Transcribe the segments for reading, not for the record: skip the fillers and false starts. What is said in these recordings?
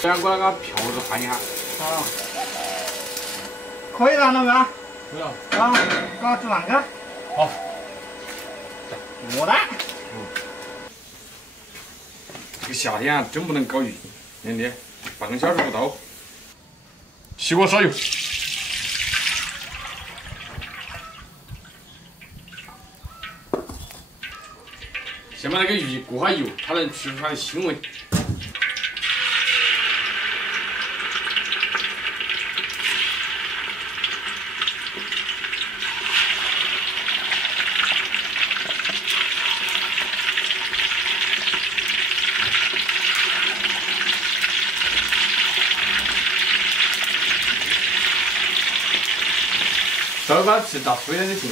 先给那个票子换一下。好，可以了，龙哥。可以了。啊，给我煮饭去。好。我的。这个夏天啊，真不能搞鱼，兄弟，半个小时不到。起锅烧油。先把那个鱼过下油，它能去除它的腥味。稍微把它皮炸酥一点就行。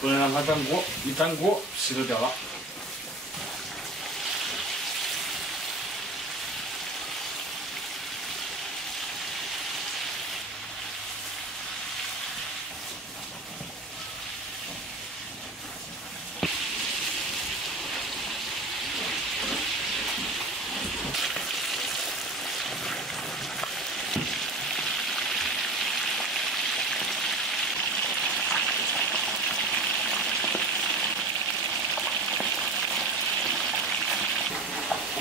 不能让它粘锅，一粘锅皮都掉了。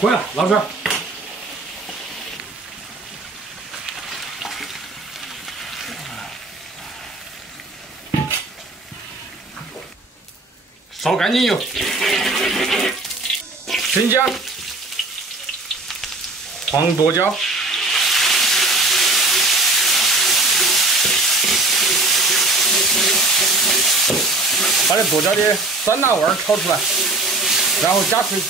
可以了，捞出来。烧干净油，生姜、黄剁椒、把这剁椒的酸辣味儿炒出来，然后加水。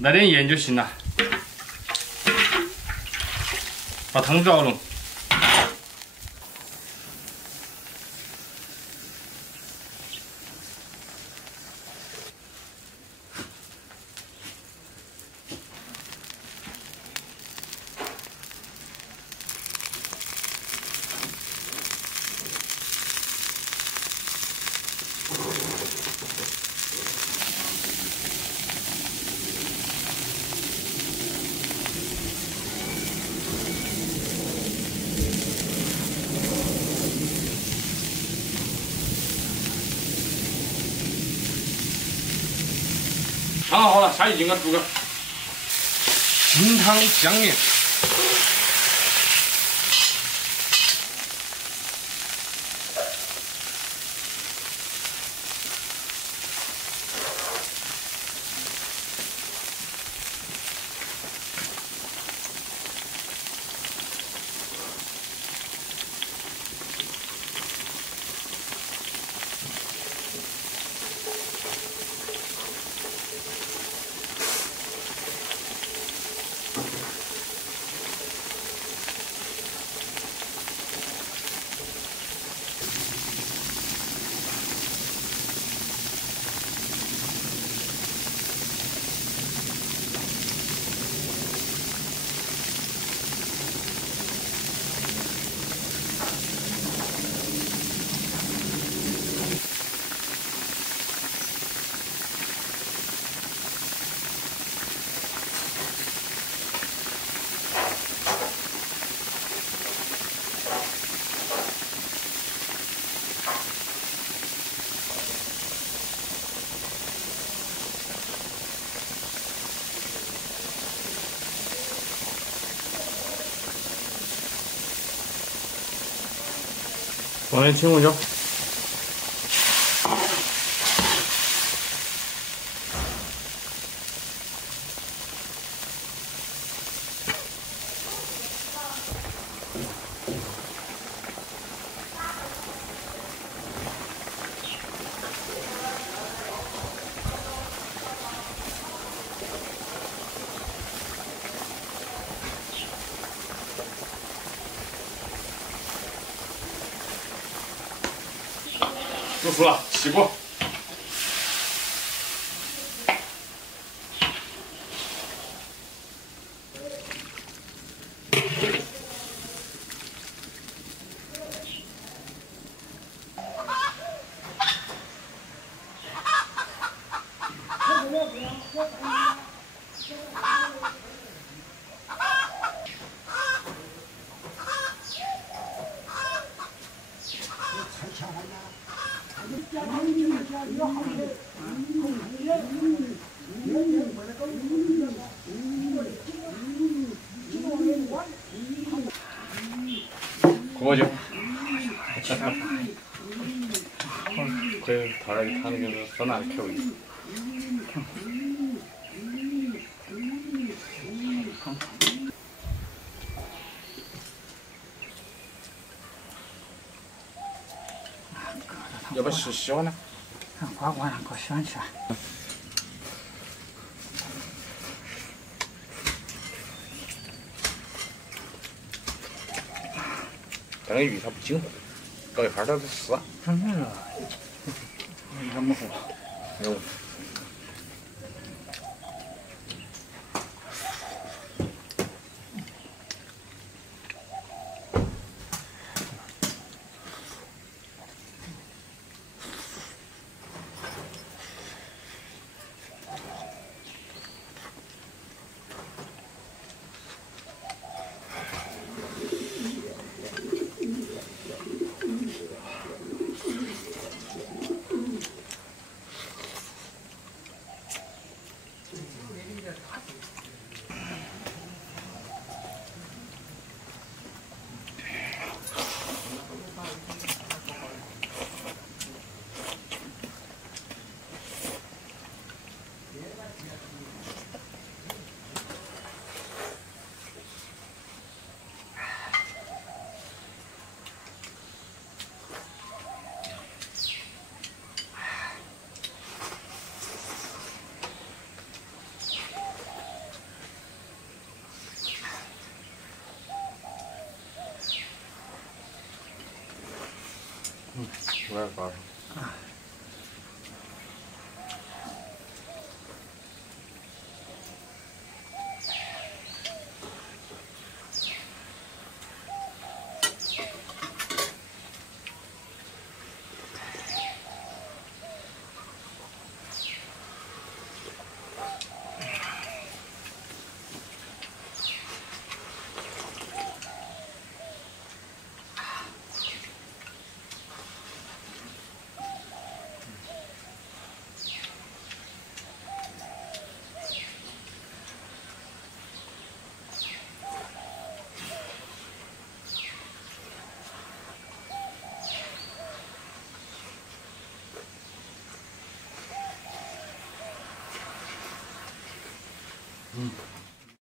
来点盐就行了，把汤汁熬浓。汤好了，下一进个煮个清汤姜面。放点青红椒。煮熟了，起锅。喝酒，可以他那个酸辣的口味。要不吃喜欢呢？我让我喜欢吃。这个鱼它不紧乎，搞一会儿它就湿。那么糊。有。有点高。